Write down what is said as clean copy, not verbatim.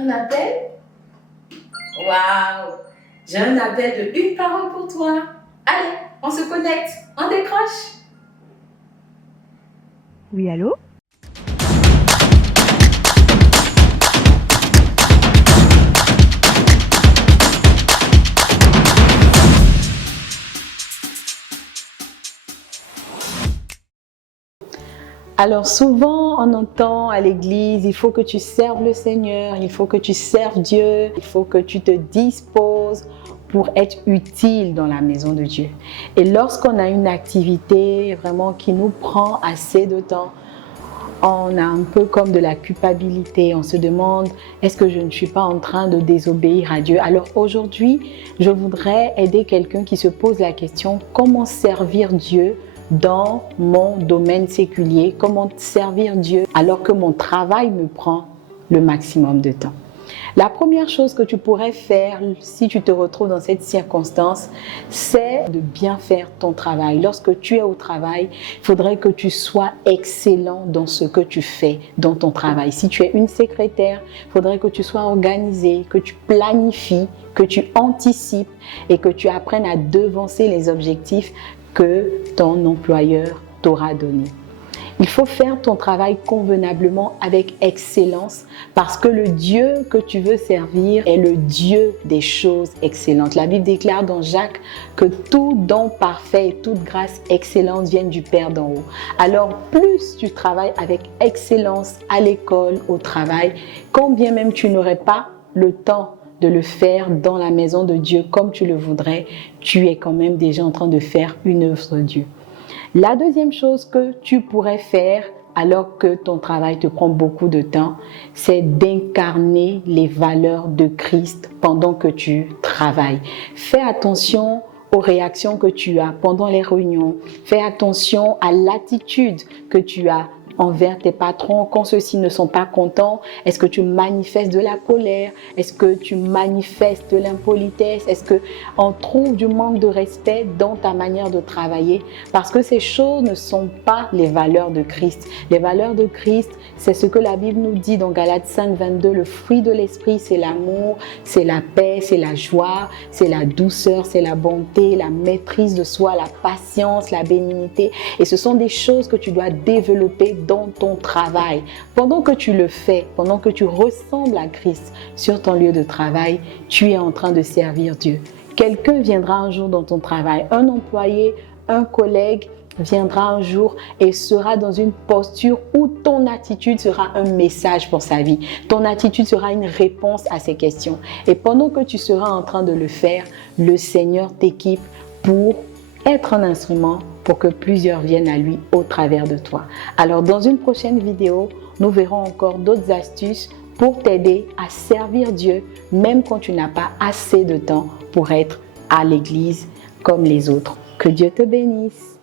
Un appel? Waouh! J'ai un appel de une parole pour toi. Allez, on se connecte, on décroche. Oui, allô? Alors souvent, on entend à l'église, il faut que tu serves le Seigneur, il faut que tu serves Dieu, il faut que tu te disposes pour être utile dans la maison de Dieu. Et lorsqu'on a une activité vraiment qui nous prend assez de temps, on a un peu comme de la culpabilité, on se demande, est-ce que je ne suis pas en train de désobéir à Dieu? Alors aujourd'hui, je voudrais aider quelqu'un qui se pose la question, comment servir Dieu dans mon domaine séculier, comment servir Dieu alors que mon travail me prend le maximum de temps. La première chose que tu pourrais faire si tu te retrouves dans cette circonstance, c'est de bien faire ton travail. Lorsque tu es au travail, il faudrait que tu sois excellent dans ce que tu fais dans ton travail. Si tu es une secrétaire, il faudrait que tu sois organisé, que tu planifies, que tu anticipes et que tu apprennes à devancer les objectifs que ton employeur t'aura donnés. Il faut faire ton travail convenablement avec excellence parce que le Dieu que tu veux servir est le Dieu des choses excellentes. La Bible déclare dans Jacques que tout don parfait et toute grâce excellente viennent du Père d'en haut. Alors plus tu travailles avec excellence à l'école, au travail, quand bien même tu n'aurais pas le temps de le faire dans la maison de Dieu comme tu le voudrais, tu es quand même déjà en train de faire une œuvre de Dieu. La deuxième chose que tu pourrais faire alors que ton travail te prend beaucoup de temps, c'est d'incarner les valeurs de Christ pendant que tu travailles. Fais attention aux réactions que tu as pendant les réunions. Fais attention à l'attitude que tu as envers tes patrons quand ceux-ci ne sont pas contents. Est-ce que tu manifestes de la colère? Est-ce que tu manifestes de l'impolitesse? Est-ce qu'on trouve du manque de respect dans ta manière de travailler? Parce que ces choses ne sont pas les valeurs de Christ. Les valeurs de Christ, c'est ce que la Bible nous dit dans Galates 5, 22. Le fruit de l'esprit, c'est l'amour, c'est la paix, c'est la joie, c'est la douceur, c'est la bonté, la maîtrise de soi, la patience, la bénignité. Et ce sont des choses que tu dois développer dans ton travail. Pendant que tu le fais, pendant que tu ressembles à Christ sur ton lieu de travail, tu es en train de servir Dieu. Quelqu'un viendra un jour dans ton travail, un employé, un collègue viendra un jour et sera dans une posture où ton attitude sera un message pour sa vie. Ton attitude sera une réponse à ses questions. Et pendant que tu seras en train de le faire, le Seigneur t'équipe pour être un instrument pour que plusieurs viennent à lui au travers de toi. Alors dans une prochaine vidéo, nous verrons encore d'autres astuces pour t'aider à servir Dieu, même quand tu n'as pas assez de temps pour être à l'église comme les autres. Que Dieu te bénisse.